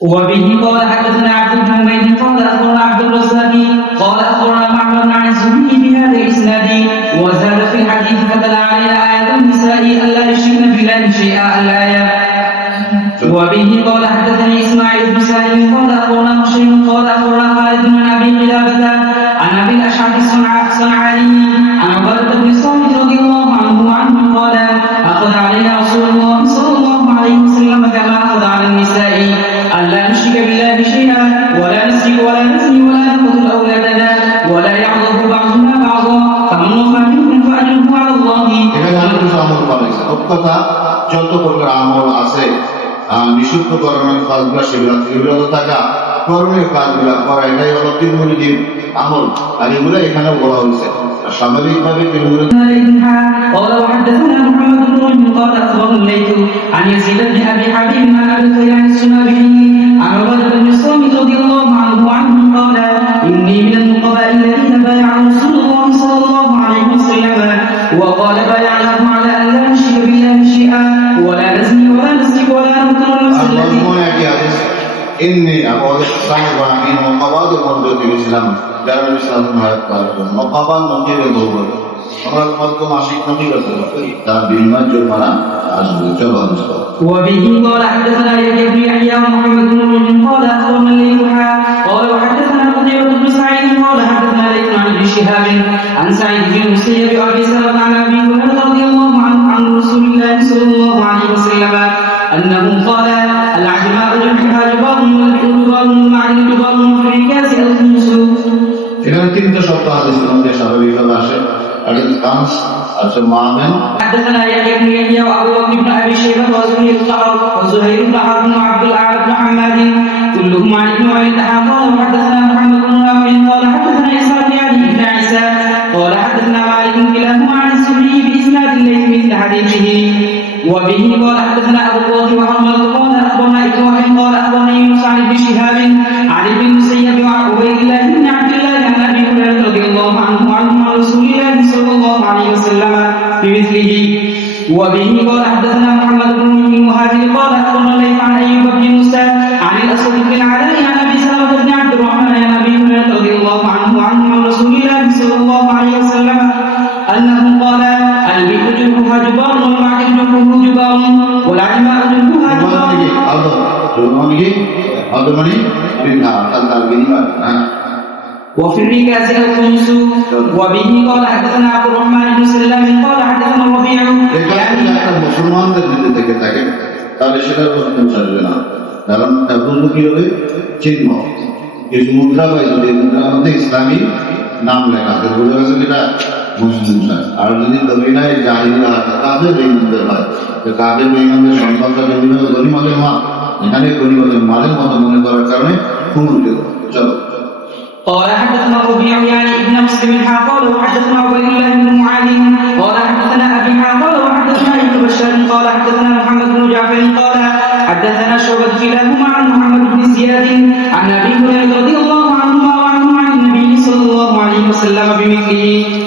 وبه قال حدثنا عبد بن حميد قال اخبرنا عبد الرزاق قال اخبرنا معمر عن الزهري بهذا الاسناد وزاد في الحديث فتلا علينا آية النساء الا يشركن بالله شيئا الآية. وبه قال حدثني اسماعيل بن سالم قال اخبرنا هشيم قال اخبرنا خالد بن ابي قلابة عن ابي الاشعث الصنعاني عن عبادة بن الصامت رضي الله عنه قال اخذ علينا رسول الله صلى الله عليه وسلم كما اخذ على النساء الا نشرك بالله شيئا ولا نسرق ولا نزني ولا نقتل اولادنا ولا يعظم بعضنا بعضا فمن وفى منكم فاجره على الله. যত প্রকার আমল আছে বিশুদ্ধ করণের কাজগুলো সেগুলো বিরত থাকা করণের কাজগুলো করা এটাই হলো তিরমিজির আমল আর এগুলো এখানে বলা হয়েছে স্বাভাবিকভাবে তিরমিজি قال وحدثنا محمد بن رجب قال اخبرنا الليث عن يزيد بن ابي حبيب عن ابي الخير السنابحي عن عبادة بن الصامت رضي الله عنه قال اني من النقباء الذين بايعوا رسول الله صلى الله عليه وسلم وقال بايعناه على ان لا نشرك بالله شيئا ولا نزني ولا نسرق ولا نقتل النفس التي إني أقول صاحب عن مقابل الموجود في الإسلام دار الإسلام ما يقبل مقابل نقيل الظهور أمر الملك عشيق نقيل الظهور تابين مجر منا عشق جبل وبه قال حدثنا يحيى بن يحيى ومحمد بن رجب قال أخبرنا الليث قال وحدثنا قتيبة بن سعيد قال حدثنا ليث عن ابن شهاب عن سعيد بن المسيب وأبي سلمة عن أبي هريرة رضي الله عنه عن رسول الله صلى الله عليه وسلم أنه قال العجماء جمعها جبار والبئر جبار والمعدن جبار وفي الركاز الخمس. এখানে তিনটা শব্দ হাদিসের মধ্যে স্বাভাবিকভাবে আসে আগে কান্স আছে মামেন حدثنا يحيى بن يحيى وابو بكر بن ابي شيبه وزهير بن حرب وعبد الاعلى بن حماد كلهم عن ابن عيينة قال وحدثنا محمد بن رافع قال حدثنا اسحاق بن علي بن عيسى قال حدثنا مالك كلاهما عن الزهري باسناد الليث مثل حديثه. وبه قال حدثنا ابو الطاهر وحمد قال اخبرنا ابراهيم قال اخبرني يونس عن ابن شهاب عن ابن المسيب وعن عبيد الله بن عبد الله عن ابي هريره رضي الله عنه عن رسول الله صلى الله عليه وسلم بمثله. وبه قال حدثنا محمد بن المهاجر قال اخبرنا الليث عن ايوب بن موسى عن الاسود بن العلاء عن ابي سلمة بن عبد الرحمن عن ابي هريره رضي الله عنه عن رسول الله صلى الله عليه وسلم انه قال البئر جرحها جبار والمعدن جرحه جبار والعجماء جرحها جبار. وفي الركاز الخمس. وبه قال حدثنا عبد الرحمن بن سلام قال حدثنا الربيع মুসলমানদের মধ্যে থেকে থাকে তাহলে সেটার প্রশ্ন চাইবে না কারণ এখন কি হবে চিহ্ন কিছু মুদ্রা পাই যদি মুদ্রার মধ্যে ইসলামী নাম লেখা আছে বোঝা গেছে যেটা মুসলিম আর যদি দবিনায় জাহিরা কাদের বেঈমানদের হয় তো কাদের বেঈমানদের সংখ্যাটা বিভিন্ন গরিমাদের মা এখানে গরিমাদের মালের মতো মনে করার কারণে খুন চলো. قال حدثنا الربيع يعني ابن مسلم قال وحدثنا عبيد الله بن معاذ قال حدثنا ابي قال وحدثنا ابن بشار قال حدثنا محمد بن جعفر قال حدثنا شعبة كلاهما عن محمد بن زياد عن ابي هريرة رضي الله عنه وعنه عن النبي صلى الله عليه وسلم بمثله.